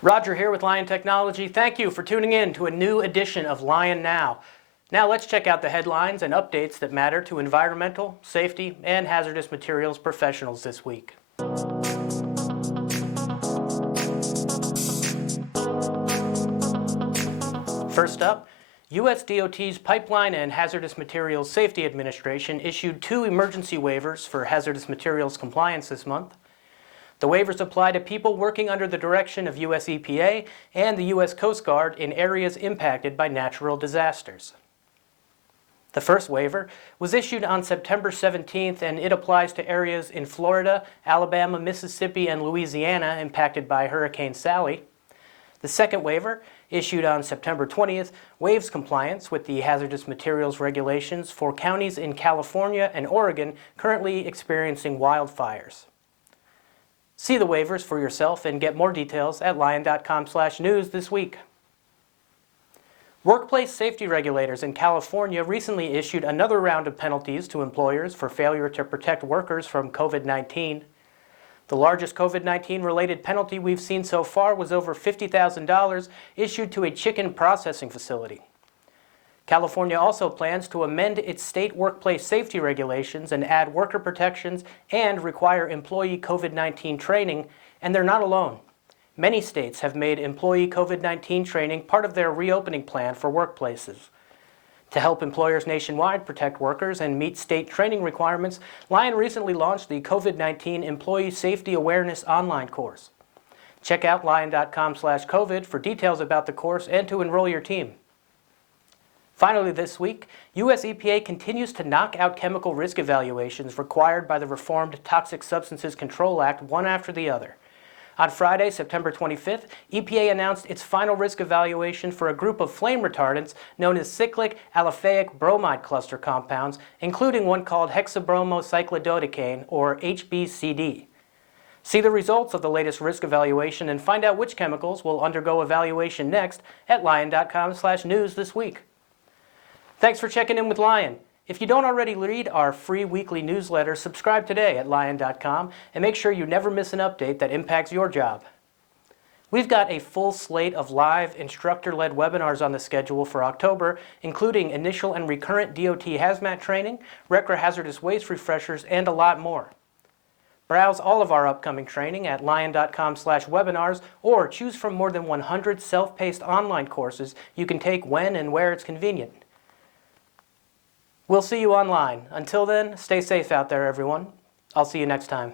Roger here with Lion Technology. Thank you for tuning in to a new edition of Lion Now. Now let's check out the headlines and updates that matter to environmental, safety, and hazardous materials professionals this week. First up, U.S. DOT's Pipeline and Hazardous Materials Safety Administration issued 2 emergency waivers for hazardous materials compliance this month. The waivers apply to people working under the direction of U.S. EPA and the U.S. Coast Guard in areas impacted by natural disasters. The first waiver was issued on September 17th, and it applies to areas in Florida, Alabama, Mississippi, and Louisiana impacted by Hurricane Sally. The second waiver, issued on September 20th, waives compliance with the hazardous materials regulations for counties in California and Oregon currently experiencing wildfires. See the waivers for yourself and get more details at lion.com/news this week. Workplace safety regulators in California recently issued another round of penalties to employers for failure to protect workers from COVID-19. The largest COVID-19 related penalty we've seen so far was over $50,000 issued to a chicken processing facility. California also plans to amend its state workplace safety regulations and add worker protections and require employee COVID-19 training, and they're not alone. Many states have made employee COVID-19 training part of their reopening plan for workplaces. To help employers nationwide protect workers and meet state training requirements, Lion recently launched the COVID-19 Employee Safety Awareness online course. Check out lion.com/COVID for details about the course and to enroll your team. Finally this week, U.S. EPA continues to knock out chemical risk evaluations required by the reformed Toxic Substances Control Act one after the other. On Friday, September 25th, EPA announced its final risk evaluation for a group of flame retardants known as cyclic aliphatic bromide cluster compounds, including one called hexabromocyclododecane, or HBCD. See the results of the latest risk evaluation and find out which chemicals will undergo evaluation next at lion.com/news this week. Thanks for checking in with Lion. If you don't already read our free weekly newsletter, subscribe today at lion.com and make sure you never miss an update that impacts your job. We've got a full slate of live instructor-led webinars on the schedule for October, including initial and recurrent DOT hazmat training, RCRA hazardous waste refreshers, and a lot more. Browse all of our upcoming training at lion.com/webinars or choose from more than 100 self-paced online courses you can take when and where it's convenient. We'll see you online. Until then, stay safe out there, everyone. I'll see you next time.